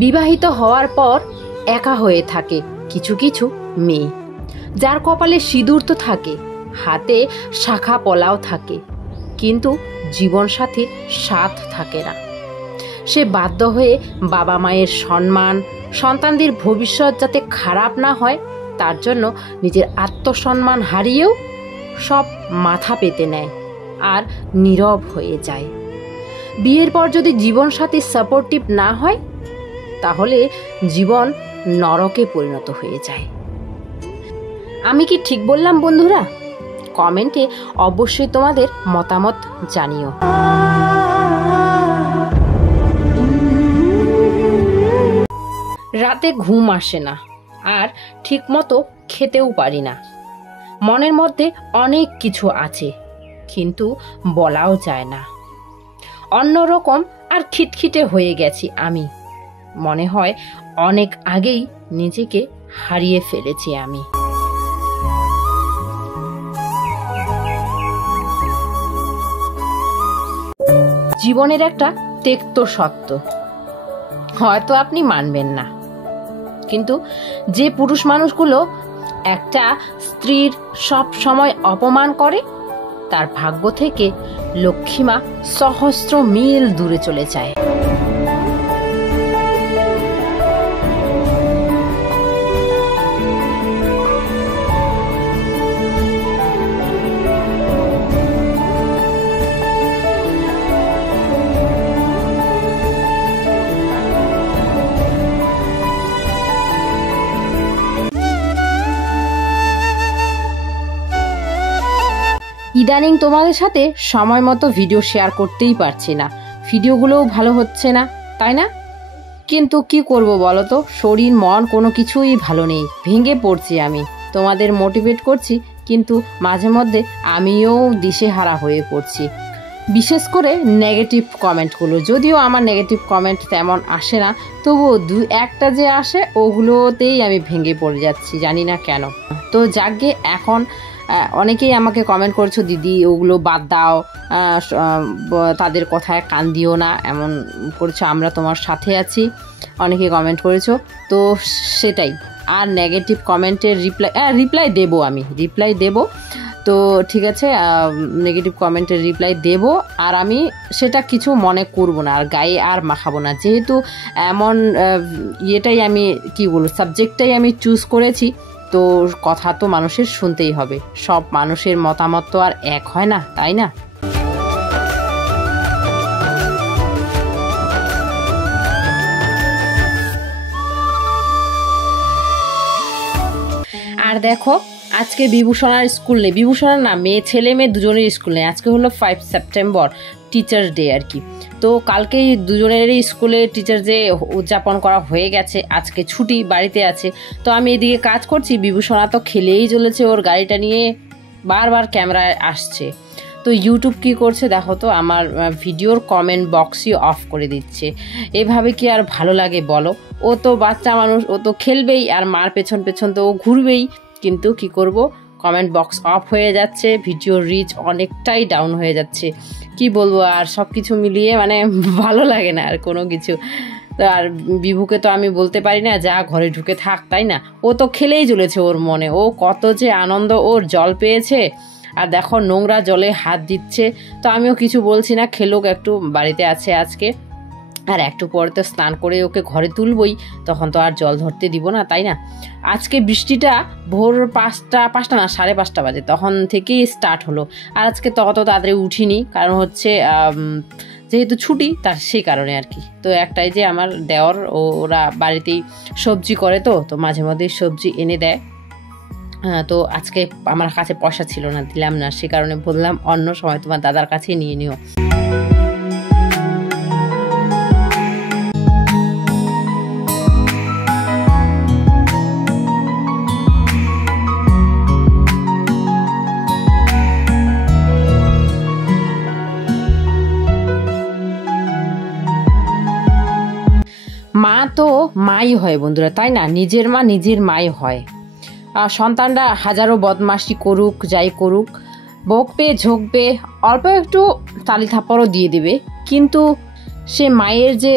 বিবাহিত হওয়ার পর একা হয়ে থাকে কিছু কিছু মেয়ে, যার কপালে সিঁদুর তো থাকে, হাতে শাখা পলাও থাকে, কিন্তু জীবনসাথীর সাথ থাকে না। সে বাধ্য হয়ে বাবা মায়ের সম্মান, সন্তানদের ভবিষ্যৎ যাতে খারাপ না হয় তার জন্য নিজের আত্মসম্মান হারিয়েও সব মাথা পেতে নেয় আর নীরব হয়ে যায়। বিয়ের পর যদি জীবনসাথী সাপোর্টিভ না হয় তাহলে জীবন নরকে পরিণত হয়ে যায়। আমি কি ঠিক বললাম বন্ধুরা? কমেন্টে অবশ্যই তোমাদের মতামত জানিও। রাতে ঘুম আসে না, আর ঠিকমতো খেতেও পারি না। মনের মধ্যে অনেক কিছু আছে, কিন্তু বলাও যায় না। অন্যরকম আর খিটখিটে হয়ে গেছি আমি। মনে হয় অনেক আগেই নিজেকে হারিয়ে ফেলেছি আমি। জীবনের একটা তেক্ত সত্য, হয়তো আপনি মানবেন না, কিন্তু যে পুরুষ মানুষগুলো একটা স্ত্রীর সব সময় অপমান করে তার ভাগ্য থেকে লক্ষ্মীমা সহস্র মিল দূরে চলে যায়। ইদানিং তোমাদের সাথে সময় মতো ভিডিও শেয়ার করতেই পারছি না, ভিডিওগুলোও ভালো হচ্ছে না, তাই না? কিন্তু কি করব বলো তো, শরীর মন কোনো কিছুই ভালো নেই, ভেঙে পড়ছি আমি। তোমাদের মোটিভেট করছি, কিন্তু মাঝে মধ্যে আমিও দিশেহারা হয়ে পড়ছি। বিশেষ করে নেগেটিভ কমেন্টগুলো, যদিও আমার নেগেটিভ কমেন্ট তেমন আসে না, তবুও দু একটা যে আসে ওগুলোতেই আমি ভেঙে পড়ে যাচ্ছি, জানি না কেন। তো যাকে এখন অনেকেই আমাকে কমেন্ট করছো, দিদি ওগুলো বাদ দাও, তাদের কথায় কান দিও না, এমন করছো, আমরা তোমার সাথে আছি, অনেকে কমেন্ট করেছো। তো সেটাই, আর নেগেটিভ কমেন্টের রিপ্লাই দেবো, আমি রিপ্লাই দেবো। তো ঠিক আছে, নেগেটিভ কমেন্টের রিপ্লাই দেব, আর আমি সেটা কিছু মনে করব না, আর গায়ে আর মাখাবো না। যেহেতু এমন ইয়েটাই আমি কি বলবো, সাবজেক্টটাই আমি চুজ করেছি, তো কথা তো মানুষের শুনতেই হবে। সব মানুষের মতামত তো আর এক হয় না, তাই না? আর দেখো, আজকে বিভূষণার স্কুল নেই, বিভূষণার না, ছেলে মেয়ে দুজনের স্কুল নেই। আজকে হলো 5 সেপ্টেম্বর, টিচার্স ডে আর কি। তো কালকেই দুজনেরই স্কুলে টিচার ডে উদযাপন করা হয়ে গেছে, আজকে ছুটি, বাড়িতে আছে। তো আমি এদিকে কাজ করছি, বিভূষণা তো খেলেই চলেছে, ওর গাড়িটা নিয়ে বারবার ক্যামেরায় আসছে। তো ইউটিউব কি করছে দেখো তো, আমার ভিডিওর কমেন্ট বক্সই অফ করে দিচ্ছে। এভাবে কি আর ভালো লাগে বলো? ও তো বাচ্চা মানুষ, ও তো খেলবেই, আর মার পেছন পেছন তো ও ঘুরবেই, কিন্তু কি করব, কমেন্ট বক্স অফ হয়ে যাচ্ছে, ভিডিও রিচ অনেকটাই ডাউন হয়ে যাচ্ছে। কি বলবো, আর সব কিছু মিলিয়ে মানে ভালো লাগে না আর কোনো কিছু। তো আর বিভুকে তো আমি বলতে পারি না যা ঘরে ঢুকে থাক, তাই না? ও তো খেলেই চলেছে, ওর মনে ও কত যে আনন্দ, ওর জল পেয়েছে, আর দেখো নোংরা জলে হাত দিচ্ছে। তো আমিও কিছু বলছি না, খেলুক একটু, বাড়িতে আছে আজকে, আর একটু পরে তো স্নান করে ওকে ঘরে তুলবই, তখন তো আর জল ধরতে দিব না, তাই না? আজকে বৃষ্টিটা ভোর 5টা না 5:30 বাজে তখন থেকেই স্টার্ট হলো, আর আজকে তত তাড়াতাড়ি উঠিনি, কারণ হচ্ছে যেহেতু ছুটি, তার সেই কারণে আর কি। তো একটাই যে আমার দেওর, ওরা বাড়িতেই সবজি করে, তো মাঝে মধ্যেই সবজি এনে দেয়। তো আজকে আমার কাছে পয়সা ছিল না, দিলাম না, সে কারণে বললাম অন্য সময় তোমার দাদার কাছেই নিয়ে নিও। মা তো মাই হয় বন্ধুরা, তাই না? নিজের মা নিজের মাই হয়। সন্তানরা হাজারো বদমাশি করুক, যাই করুক, বকবে, ঝোঁকবে, অল্প একটু তালি থাপ্পড়ও দিয়ে দেবে, কিন্তু সে মায়ের যে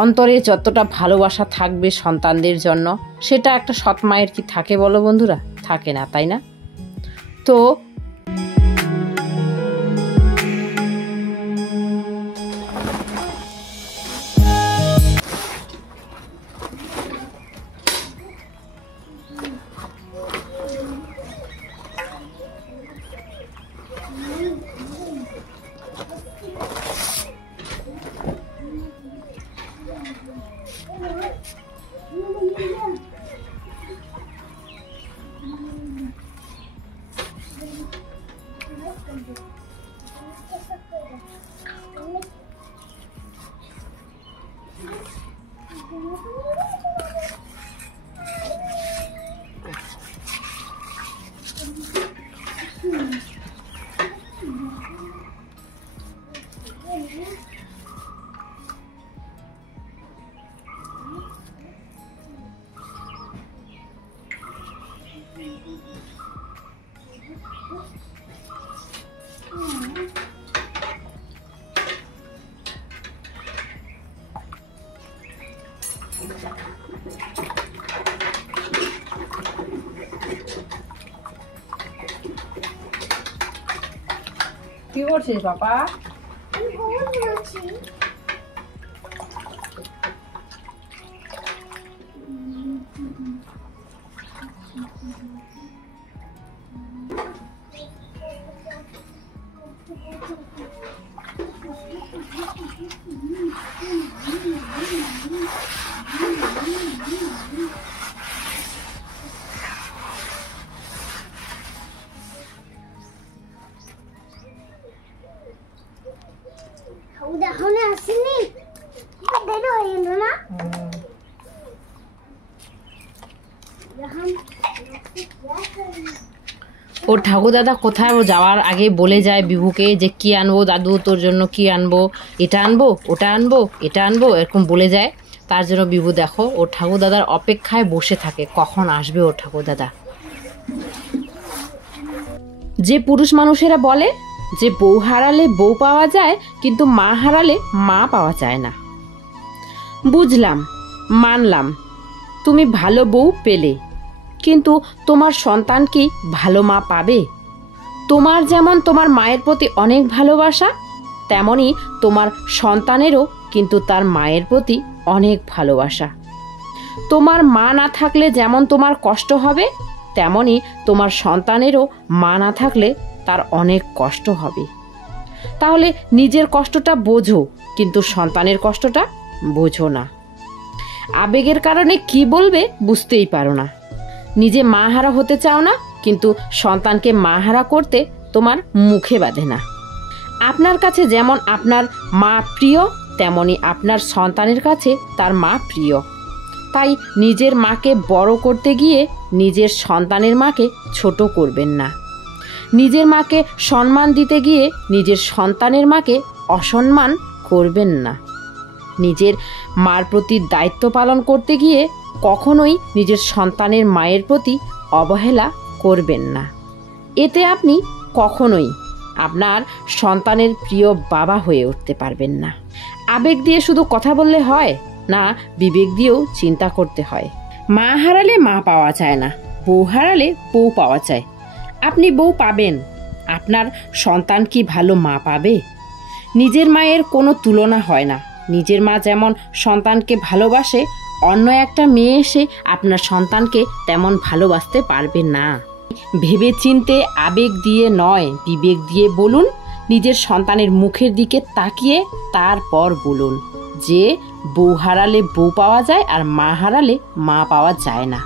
অন্তরে যতটা ভালোবাসা থাকবে সন্তানদের জন্য, সেটা একটা সৎ মায়ের কি থাকে বলো বন্ধুরা? থাকে না, তাই না? তো কি করছিস বাবা? উদাহরণে আসেনি, দেরি হয়ে গেল না। ওর ঠাকুর দাদা কোথায়, ও যাওয়ার আগে বলে যায় বিভুকে যে কি আনবো দাদু, তোর জন্য কি আনবো, এটা আনবো, ওটা আনবো, এটা আনবো, এরকম বলে যায়। তার জন্য বিভু দেখো ওর ঠাকুর দাদার অপেক্ষায় বসে থাকে কখন আসবে ওর ঠাকুর দাদা। যে পুরুষ মানুষেরা বলে যে বউ হারালে বউ পাওয়া যায়, কিন্তু মা হারালে মা পাওয়া যায় না। বুঝলাম, মানলাম, তুমি ভালো বউ পেলে, কিন্তু তোমার সন্তান কি ভালো মা পাবে? তোমার যেমন তোমার মায়ের প্রতি অনেক ভালোবাসা, তেমনি তোমার সন্তানেরও কিন্তু তার মায়ের প্রতি অনেক ভালোবাসা। তোমার মা না থাকলে যেমন তোমার কষ্ট হবে, তেমনি তোমার সন্তানেরও মা না থাকলে তার অনেক কষ্ট হবে। তাহলে নিজের কষ্টটা বোঝো, কিন্তু সন্তানের কষ্টটা বোঝো না। আবেগের কারণে কি বলবে বুঝতেই পারো না। নিজে মা হারা হতে চাও না, কিন্তু সন্তানকে মা হারা করতে তোমার মুখে বাঁধে না। আপনার কাছে যেমন আপনার মা প্রিয়, তেমনি আপনার সন্তানের কাছে তার মা প্রিয়। তাই নিজের মাকে বড় করতে গিয়ে নিজের সন্তানের মাকে ছোট করবেন না। নিজের মাকে সম্মান দিতে গিয়ে নিজের সন্তানের মাকে অসম্মান করবেন না। নিজের মার প্রতি দায়িত্ব পালন করতে গিয়ে কখনোই নিজের সন্তানের মায়ের প্রতি অবহেলা করবেন না। এতে আপনি কখনোই আপনার সন্তানের প্রিয় বাবা হয়ে উঠতে পারবেন না। আবেগ দিয়ে শুধু কথা বললে হয় না, বিবেক দিয়েও চিন্তা করতে হয়। মা হারালে মা পাওয়া যায় না, বউ হারালে বউ পাওয়া যায়। আপনি বউ পাবেন, আপনার সন্তান কি ভালো মা পাবে? নিজের মায়ের কোনো তুলনা হয় না। নিজের মা যেমন সন্তানকে ভালোবাসে, অন্য একটা মেয়ে এসে আপনার সন্তানকে তেমন ভালোবাসতে পারবে না। ভেবে চিনতে আবেগ দিয়ে নয়, বিবেক দিয়ে বলুন। নিজের সন্তানের মুখের দিকে তাকিয়ে তারপর বলুন যে বউ হারালে বউ পাওয়া যায়, আর মা হারালে মা পাওয়া যায় না।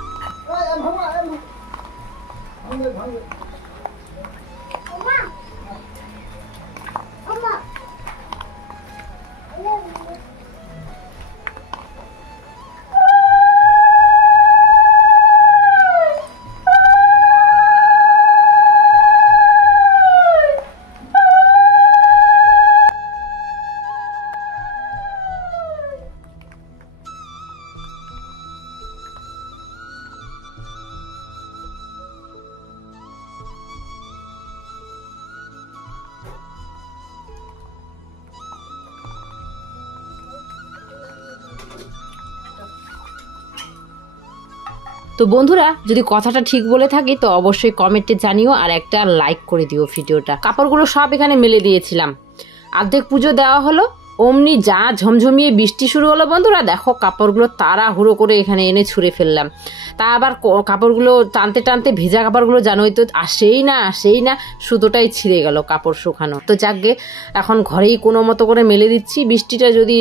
তো বন্ধুরা, যদি কথাটা ঠিক বলে থাকি তো অবশ্যই কমেন্টে জানিও আর একটা লাইক করে দিও ভিডিওটা। কাপড়গুলো সব এখানে মেলে দিয়েছিলাম, অর্ধেক পুজো দেওয়া হলো, অমনি যা ঝমঝমিয়ে বৃষ্টি শুরু হলো বন্ধুরা। দেখো কাপড়গুলো তাড়াহুড়ো করে এখানে এনে ছুঁড়ে ফেললাম। তা আবার কাপড়গুলো টানতে টানতে ভেজা কাপড়গুলো জানোই তো আসেই না, সুতোটাই ছিঁড়ে গেল কাপড় শুকানো। তো যাকগে এখন ঘরেই কোনো মতো করে মেলে দিচ্ছি, বৃষ্টিটা যদি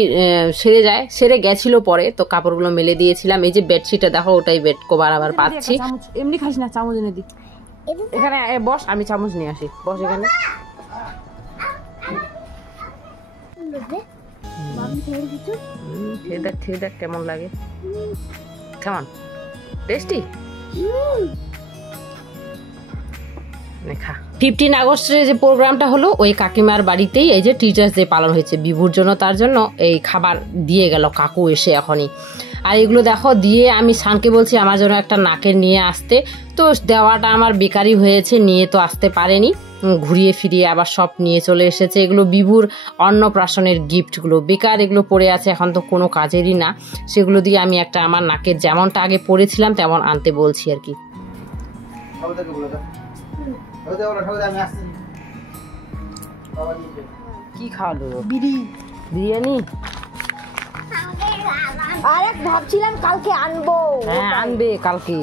সেরে গেছিলো পরে, তো কাপড়গুলো মেলে দিয়েছিলাম। এই যে বেডশিটটা দেখো, ওটাই বেড কভার আবার পাচ্ছি। এমনি খাস না, চামচ এনে দি এখানে, বস, আমি চামচ নিয়ে আসি, বস এখানে। দেখ কেমন লাগে, কেমন টেস্টি। 15 আগস্টের যে প্রোগ্রামটা হলো ওই কাকিমার বাড়িতেই এই যে টিচার্স ডে পালন হয়েছে বিভুর জন্য, তার জন্য এই খাবার দিয়ে গেল কাকু এসে এখনই। আর এগুলো দেখো দিয়ে আমি শানকে বলছি আমার জন্য একটা নাকের নিয়ে আসতে, তো দেওয়াটা আমার বেকারই হয়েছে, নিয়ে তো আসতে পারেনি, ঘুরিয়ে ফিরিয়ে আবার সব নিয়ে চলে এসেছে। এগুলো বিভুর অন্নপ্রাশনের গিফটগুলো, বেকার এগুলো পড়ে আছে, এখন তো কোনো কাজেরই না। সেগুলো দিয়ে আমি একটা আমার নাকের যেমনটা আগে পরেছিলাম তেমন আনতে বলছি আর কি। কি খাওয়ালো? বিরিয়ানি। আরে ভাবছিলাম কালকে আনবো। হ্যাঁ আনবে কালকে।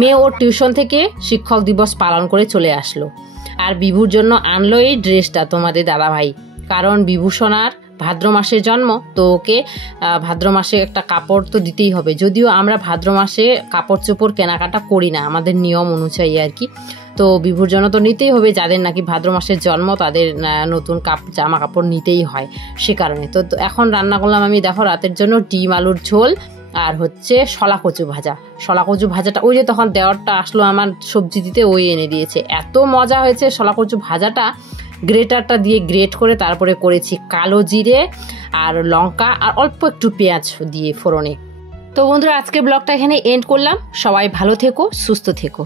মেয়ে ওর টিউশন থেকে শিক্ষক দিবস পালন করে চলে আসলো, আর বিভুর জন্য আনলো এই ড্রেসটা তোমাদের দাদাভাই। কারণ বিভূষণার ভাদ্র মাসে জন্ম, তো ওকে ভাদ্র মাসে একটা কাপড় তো দিতেই হবে। যদিও আমরা ভাদ্র মাসে কাপড় চোপড় কেনাকাটা করি না, আমাদের নিয়ম অনুযায়ী আর কি। তো বিভুর জন্য তো নিতেই হবে, যাদের নাকি ভাদ্র মাসের জন্ম তাদের নতুন জামা কাপড় নিতেই হয়, সে কারণে। তো এখন রান্না করলাম আমি দেখো রাতের জন্য ডিম আলুর ঝোল আর হচ্ছে শলা কচু ভাজাটা। ওই যে তখন দেওয়ারটা আসলো আমার সবজি দিতে, ওই এনে দিয়েছে। এত মজা হয়েছে শলা কচু ভাজাটা, গ্রেটারটা দিয়ে গ্রেট করে তারপরে করেছি কালো জিরে আর লঙ্কা আর অল্প একটু পেঁয়াজ দিয়ে ফোড়নে। তো বন্ধুরা, আজকে ব্লগটা এখানে এন্ড করলাম। সবাই ভালো থেকো, সুস্থ থেকো।